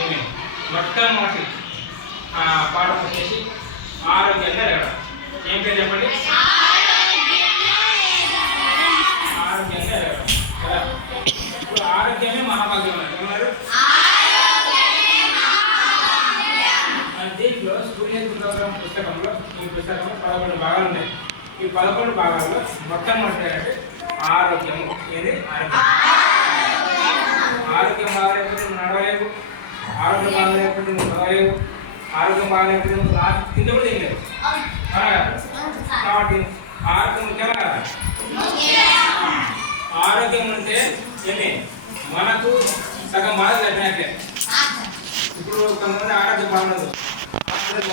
ఏమి మొట్టమొదటి పాఠం వచ్చేసి ఆరోగ్యంగా ఎదగడం. ఏం పేరు చెప్పండి? ఆరోగ్యంగా ఎదగడం కదా. ఇప్పుడు ఆరోగ్యమే మహాభాగ్యం అని ఏమన్నారు? దీంట్లో స్కూల్ ప్రోగ్రామ్ పుస్తకంలో ఈ పుస్తకంలో 11 భాగాలు ఉన్నాయి. ఈ 11 భాగాల్లో మొట్టమొదటి అంటే ఆరోగ్యము. ఏది? ఆరోగ్యం బాగాలేకపోతే నువ్వు నడవలేవు, ఆరోగ్యం బాగాలేకపోతే నువ్వు చదవలేవు, ఆరోగ్యం బాగాలేకపోతే నువ్వు తిండి కూడా తినలేవు. కాబట్టి ఆరోగ్యం ముఖ్యమా కదా? ఆరోగ్యం ఉంటే ఏమి మనకు సగం బాధ తగ్గినట్లే. ఇప్పుడు కొంతమంది ఆరోగ్యం బాగుండదు,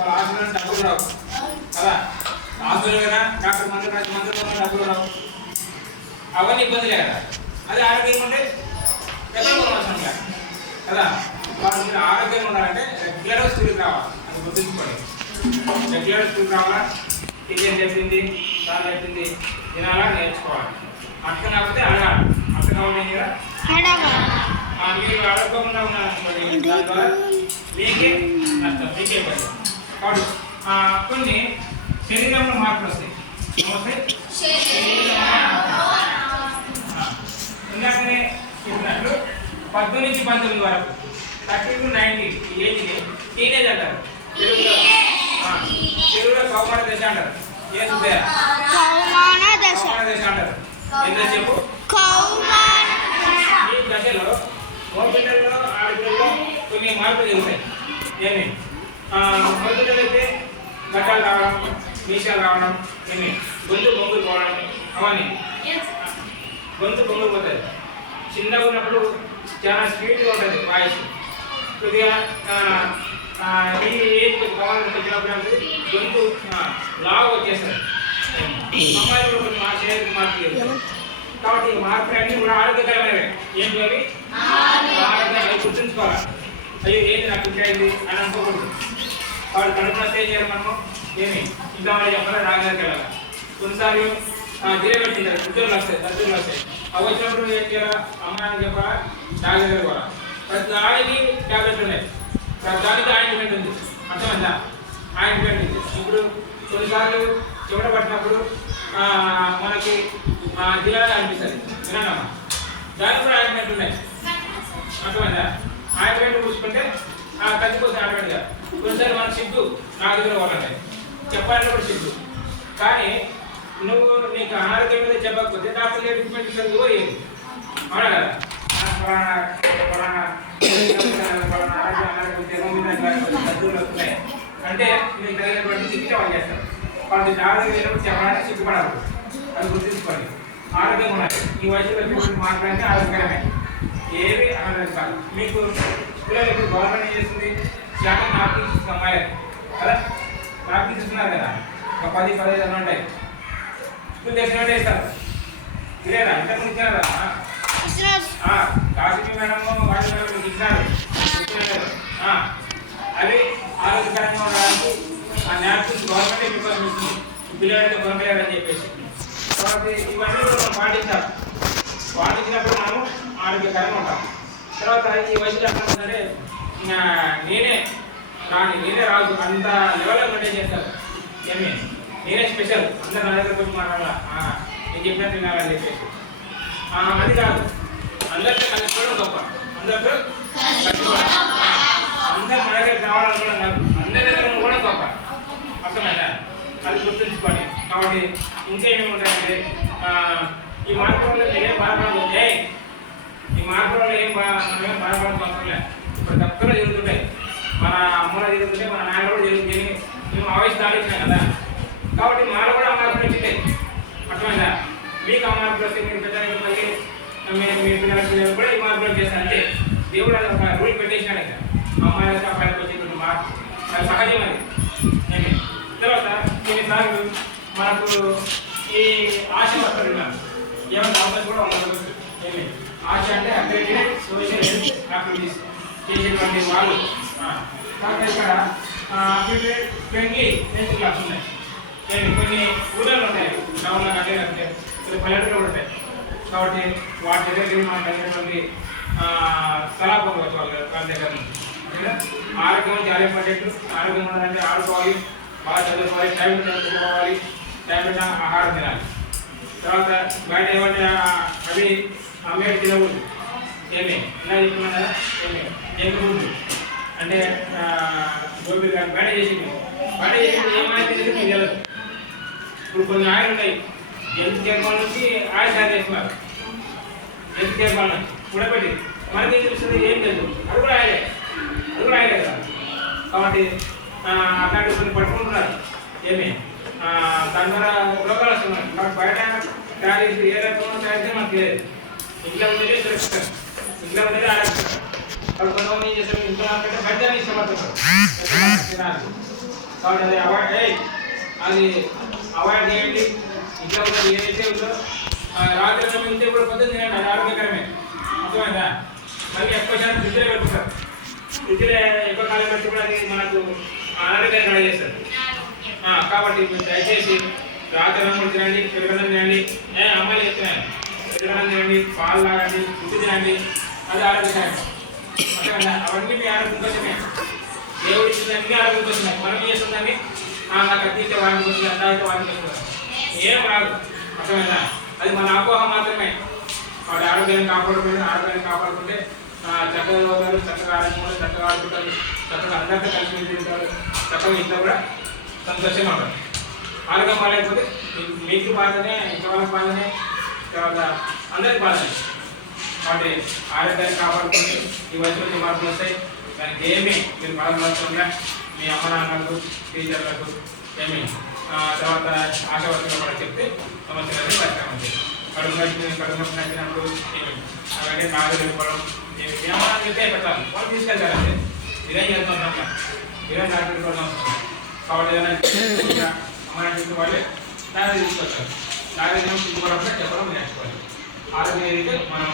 హాస్పిటల్ డబ్బులు రావు కదా. హాస్పిటల్ కదా డాక్టర్ మందులు డబ్బులు రావు, అవన్నీ ఇబ్బందులే కదా. అదే ఆరోగ్యంగా ఉంటే ఎక్కడ అవసరం లేదు కదా. వాళ్ళు మీరు ఆరోగ్యంగా ఉండాలంటే రెగ్యులర్గా స్కూల్కి రావాలి. అది గుర్తుంచుకోండి. రెగ్యులర్ స్కూల్కి రావాలా, టీచర్ చెప్పింది సార్ చెప్పింది తినాలా, నేర్చుకోవాలి. అర్థం కాకపోతే అడగాలి. అర్థం కావాలి కదా. మీరు ఆరోగ్యంగా ఉన్నారనుకోండి, దాని ద్వారా మీకే నష్టం, మీకే పని. కాబట్టి కొన్ని శరీరంలో మార్పులు వస్తాయి. ఇందాకనే చెప్పినట్లు 18 నుంచి 19 వరకు 30 to 90 ఈ ఏజ్ని టీనేజ్ అంటారు. తెలుగులో కౌమార దశ అంటారు. ఏం కౌమార దశ అంటారు. ఏంటో చెప్పు. ఈ దశలో మగపిల్లల్లో ఆడపిల్లల్లో కొన్ని మార్పులు జరుగుతాయి. ఏమి మగపిల్లలు అయితే గడ్డలు రావడం, మీసాలు రావడం, ఏమి గొంతు బొంగులు పోవడం, అవన్నీ గొంతు బొంగులు పోతుంది. చిన్నగా ఉన్నప్పుడు చాలా స్పీడ్గా ఉంటుంది వాయిస్. కొద్దిగా ఈ ఏజ్ కావాలని వచ్చినప్పుడు గొంతు లాగా వచ్చేస్తుంది. అమ్మాయిలు కొన్ని శరీరం మార్పులు. కాబట్టి ఈ మార్పులు అన్నీ కూడా ఆరోగ్యకరమైనవి. ఏంటి అవి? ఆరోగ్యం గుర్తుంచుకోవాలి. అయ్యో ఏంటి నాకు ఇంకైంది అని అనుకోకూడదు. కాబట్టి కడుపున స్టే చేయాలి. మనము ఏమి ఇంకా వాళ్ళు చెప్పాలి, రాగలికి వెళ్ళాలి. కొన్నిసార్లు గిరబెట్టింటారు, ఉద్యోగులు వస్తాయి, దద్దులు వస్తాయి. అవి వచ్చినప్పుడు ఏం చేయాలా? అమ్మాయిని చెప్పాలా, డాక్టర్ పోవాలా. ప్రతి దానికి ట్యాబ్లెట్ ఉన్నాయి, ప్రతి దానికి ఆయింట్మెంట్ ఉంది. అర్థమైందా? ఆయింట్మెంట్ ఉంది. ఇప్పుడు కొన్నిసార్లు చెమట పట్టినప్పుడు మనకి జిల్లాగా అనిపిస్తుంది, వినమ్మా, దానికి కూడా ఆయింట్మెంట్ ఉన్నాయి. అర్థమైందా? ఆయింట్మెంట్ పూసుకుంటే తగ్గిపోతుంది ఆటోమేటిక్గా. కొన్నిసార్లు మన సిగ్గు నా దగ్గర పోవాలంటే చెప్పాలంటే కూడా సిగ్గు. కానీ నువ్వు నీకు అనారోగ్యం మీద చెప్పకపోతే డాక్టర్ ట్రీట్మెంట్ ఇస్తుంది పోయేది. అవునా కదా? డబ్బులు వస్తున్నాయి అంటే మీకు తగినటువంటి చికిత్స వాళ్ళు చేస్తారు. వాళ్ళు డాక్టర్ వెళ్ళినప్పుడు చెప్పడానికి సిగ్గుపడాలి. అది గుర్తుంచుకోండి. ఆరోగ్యంగా ఉన్నాయి. ఈ వయసులో మాట్లాడితే ఆరోగ్యకరమే, ఏవి అనారోగ్యం కాదు. మీకు పిల్లలు ఇప్పుడు గవర్నమెంట్ ఏం చేస్తుంది? చాలా నాప్కిన్స్ ఇస్తుంది అమ్మాయి కదా. నాప్కిన్స్ ఇస్తున్నారు కదా, ఒక 10-15 ఉంటాయి. స్కూల్ చేసినట్టే ఇస్తారు. ఇదేనా ఇంతకుముందు ఇచ్చారు కదా. కాశీ మేడం వాళ్ళు మీకు ఇచ్చినారు. అవి ఆరోగ్యకరంగా ఉండడానికి ఆ నాప్కిన్స్ గవర్నమెంటే ప్రిపేర్ చేస్తుంది. పిల్లలైతే పంపేయాలని చెప్పేసి. తర్వాత ఇవన్నీ మనం పాటించాలి. పాటించినప్పుడు మనం ఆరోగ్యకరంగా ఉంటాం. తర్వాత ఈ వయసులో ఎక్కడ సరే నేనే రాదు అంత లెవెల్లో మెయింటైన్ చేస్తారు. ఏమి నేనే స్పెషల్, అందరు నా దగ్గర కొంచెం మాట్లాడాల, నేను చెప్పినట్టు వినాలని చెప్పేసి. అది కాదు, అందరితో కలిసిపోవడం గొప్ప. అందరితో కలిసిపోవడం, అందరు మన దగ్గర రావాలనుకోవడం కాదు, అందరి దగ్గర కూడా గొప్ప. అర్థమైందా? అది గుర్తుంచుకోండి. కాబట్టి ఇంకేమేమి ఉంటాయంటే ఈ మార్పు వల్ల ఏం బాధపడదు. ఈ మార్పు వల్ల ఏం బాధపడడం అవసరం లేదు. ఇప్పుడు తక్కువ జరుగుతుంటాయి, మన అమ్మలో జరుగుతుంటాయి, మన నాయన కూడా జరుగుతుంది. మేము ఆవేశం దాటించినాం కదా. కాబట్టి మాలో కూడా మార్పులు వచ్చింటాయి. అర్థమైందా? మీకు ఆ మార్పులు వస్తే మీరు పెద్దగా మళ్ళీ మీ పిల్లలు కూడా ఈ మార్పులు చేస్తారు. అంటే దేవుడు అది ఒక రూల్ పెట్టేసినాడు కదా. అమ్మాయిలకి అబ్బాయిలకు వచ్చేటువంటి మార్పు అది సహజం. అది తర్వాత కొన్నిసార్లు మనకు ఈ ఆశ వస్తుంది. ఏమైనా అవకాశం కూడా ఉండదు. ఏమి ఆశ అంటే అక్రెడిటెడ్ సోషల్ హెల్త్ యాక్టివిటీస్ చేసేటువంటి వాళ్ళు. కాబట్టి ఇక్కడ అక్రెడిటెడ్ ఫ్రెండ్లీ హెల్త్ క్లాస్ ఉన్నాయి. కొన్ని ఊళ్ళలో ఉంటాయి, టౌన్లో అంటే కొన్ని పల్లెటూరులో ఉంటాయి. కాబట్టి వాటి దగ్గర మనం కలిగినటువంటి సలహా పొందవచ్చు వాళ్ళ దగ్గర నుంచి. ఆరోగ్యం చాలా ఇంపార్టెంట్. ఆరోగ్యం ఉండాలంటే ఆడుకోవాలి, బాగా చదువుకోవాలి, టైం చదువుకోవాలి, టైం ఆహారం తినాలి. తర్వాత బయట ఏమంటే అవి అమ్మేది తినకూడదు. ఏమి ఇలా చెప్తున్నాను కదా, ఏమి జంక్ ఫుడ్ అంటే గోపి కానీ బయట చేసింది ఏమైనా తెలియదు. ఇప్పుడు కొన్ని ఆయిల్ ఉన్నాయి, జంతు చేపాల నుంచి ఆయిల్ తయారు చేస్తున్నారు. జంతు చేపాల నుంచి ఉడబెట్టి మనకేం తెలుస్తుంది, ఏం తెలుసు, అది కూడా ఆయిలే కదా. కాబట్టి అట్లాంటి కొన్ని పట్టుకుంటున్నారు. ఏమి దాని ద్వారా రోగాలు వస్తున్నాయి. కాబట్టి బయట తయారు చేసి ఏ రకంగా తయారు చేసి మనకు లేదు. ఇంట్లో ఉండేది సురక్షితం, ఇంట్లో ఉండేది ఆరోగ్యం. కాబట్టి కొంతమంది ఏం చేస్తారు, ఇంట్లో కంటే బయట ఇష్టపడుతున్నారు తినాలి. కాబట్టి అది అవాయిడ్ చేయండి. ఇంట్లో ఉన్నది ఏదైతే ఉందో రాత్రి ఇంటే కూడా పొద్దున్న తినండి, అది ఆరోగ్యకరమే. అర్థమైందా? మళ్ళీ ఎక్కువ శాతం ఫ్రిడ్జ్లో పెట్టుకుంటారు. ఫ్రిడ్జ్లో ఎక్కువ కాలం పెట్టి కూడా అది మనకు అనారోగ్యాన్ని కలగజేస్తారు. కాబట్టి మీరు దయచేసి రాత్రి అన్నం తినండి, పెరుగన్నం తినండి. అమ్మాయిలు చెప్తున్నాను, పెరుగన్నం తినండి, పాలు తాగండి, ఫుడ్ తినండి, అది ఆరోగ్యకరమే. అర్థమైందా? అవన్నీ మీ ఆరోగ్యం కోసమే. దేవుడు ఇచ్చిందన్నీ ఆరోగ్యం కోసమే. మనం చేస్తుందని నాకు అతీతే వాడికి వస్తుంది, అంతా వాడికి వస్తుంది, ఏం రాదు. అర్థమైందా? అది మన అపోహ మాత్రమే. వాడి ఆరోగ్యాన్ని కాపాడుకుంటే చక్కగా చదువుతారు, చక్కగా ఆడుకుంటారు, చక్కగా ఆడుకుంటారు, చక్కగా అందరితో కలిసి తింటారు, చక్కగా ఇంట్లో కూడా సంతోషంగా ఉంటారు. ఆరోగ్యం బాగాలేకపోతే మీకు బాధనే, ఇంట్లో వాళ్ళకి బాధనే, తర్వాత అందరికి బాధనే. కాబట్టి ఆరోగ్యాన్ని కాపాడుకుంటే ఈ వయసులో మార్పులు వస్తాయి. దానికి ఏమీ మీరు బాధపడకుండా మీ అమ్మ నాన్నలకు, టీచర్లకు ఏమి తర్వాత ఆశావర్తంగా కూడా చెప్తే సమస్యలన్నీ పరిష్కారం చేయాలి. కడుపు నచ్చినప్పుడు ఏమి అలాగే నాలుగు వెళ్ళిపోవడం ఏమి మీ అమ్మ నాన్న చెప్తే పెట్టాలి, వాళ్ళు తీసుకెళ్తారంటే ఇదేం చేస్తున్నాం, ఇదేం డాక్టర్ కూడా కాబట్టి ఏదైనా అమ్మ నాన్న చెప్పిన వాళ్ళే డాక్టర్ తీసుకొచ్చారు. డాక్టర్ తీసుకోవడం చెప్పడం నేర్చుకోవాలి. ఆరోగ్యం ఏదైతే మనం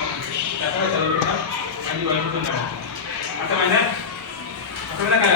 చక్కగా చదువుకుంటాం, మంచి వదులుకుంటాం. అర్థమైందా? అర్థమైనా కదా?